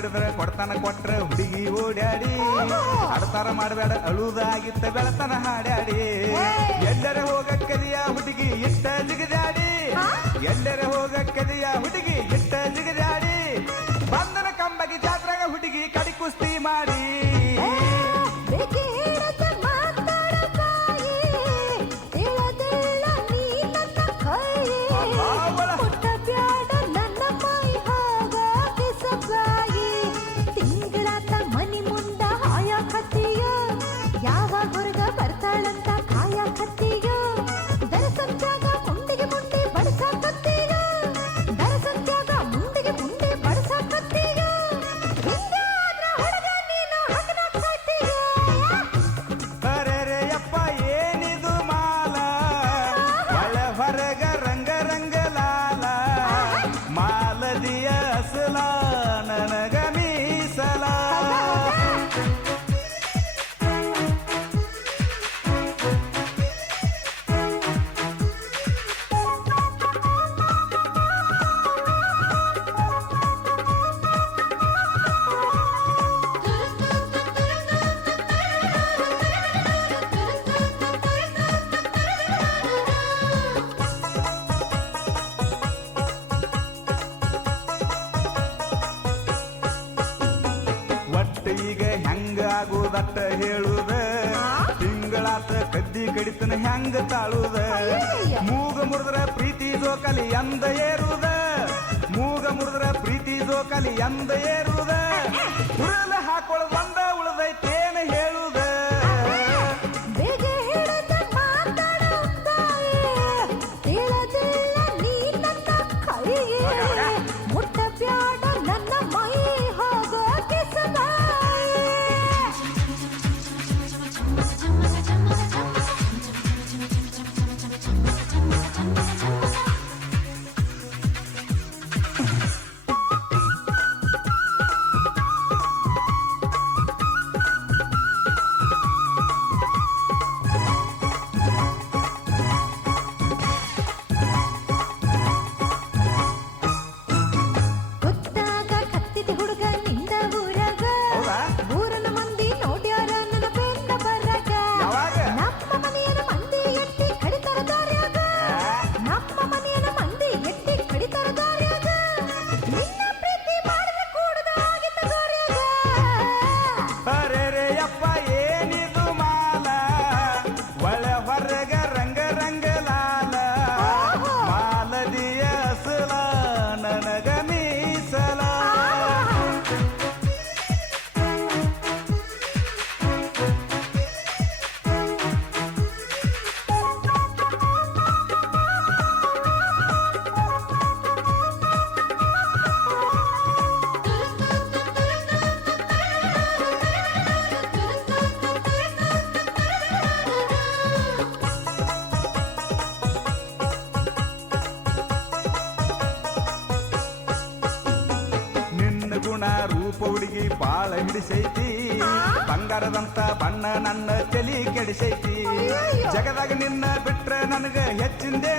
ಹಿಡಿದ್ರೆ ಕೊಡ್ತಾನ ಕೊಟ್ರೆ ಹುಡುಗಿ ಓಡ್ಯಾಡಿ. ಅಡತಾರ ಮಾಡಬೇಡ, ಅಳುದಾಗಿತ್ತ ಬೆಳತನ ಹಾಡ್ಯಾಡಿ. ಎಲ್ಲರ ಹೋಗಕ್ಕದಿಯ ಹುಡುಗಿ ಇಷ್ಟ ಜಿಗಿದಾಡಿ. ಎಲ್ಲರ ಹೋಗಕ್ಕದಿಯ ಹುಡುಗಿ ಇಷ್ಟ ಜಿಗಿದಾಡಿ. ಬಂದನ ಕಂಬಗಿ ಜಾತ್ರೆಗೆ ಹುಡುಗಿ ಕಡಿ ಕುಸ್ತಿ ಮಾಡಿ. ಒಟ್ಟ ಹೇಳುದ ತಿಂಗಳಾತ ಕದ್ದಿ ಕಡಿತನ ಹೆಂಗ ತಾಳುದ ಮೂಗ ಮುರಿದ್ರ ಪ್ರೀತಿ ಜೋಕಲಿ ಎಂದ ಏರುದ ಮೂಗ ಮುರಿದ್ರ ಪ್ರೀತಿ ಜೋಕಲಿ ಎಂದ ಏರುದ ಯೌವನ ರೂಪ ಹುಡುಗಿ ಬಾಳ ಹಿಡಿಸೈತಿ. ಬಂಗಾರದಂತ ಬಣ್ಣ ನನ್ನ ತಲಿ ಕೆಡಿಸೈತಿ. ಜಗದಾಗ ನಿನ್ನ ಬಿಟ್ರೆ ನನಗ ಹೆಚ್ಚಿಂದೇ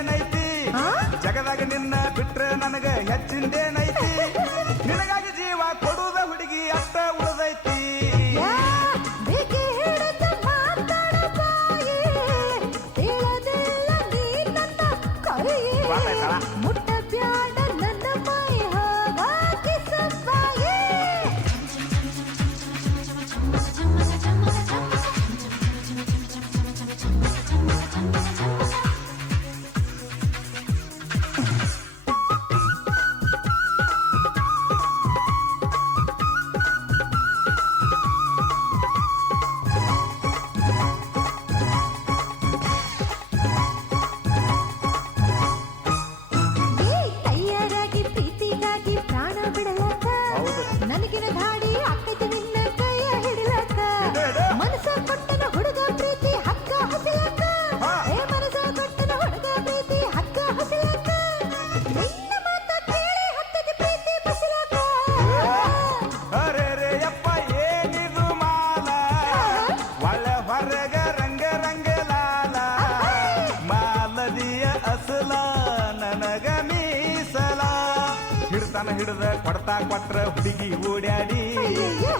ಹಿಡ್ತಾನ ಹಿಡ್ದ ಕೊಡ್ತಾ ಕೊಟ್ರ ಹುಡುಗಿ ಓಡ್ಯಾಡಿ.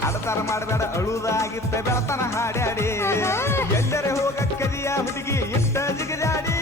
ಅಡತರ ಮಾಡಬೇಡ ಅಳುದಾಗಿತ್ತ ಬೆಳತನ ಹಾಡ್ಯಾಡಿ. ಎಲ್ಲರೇ ಹೋಗಕ್ಕದಿಯ ಹುಡುಗಿ ಇಷ್ಟ ಜಿಗದಾಡಿ.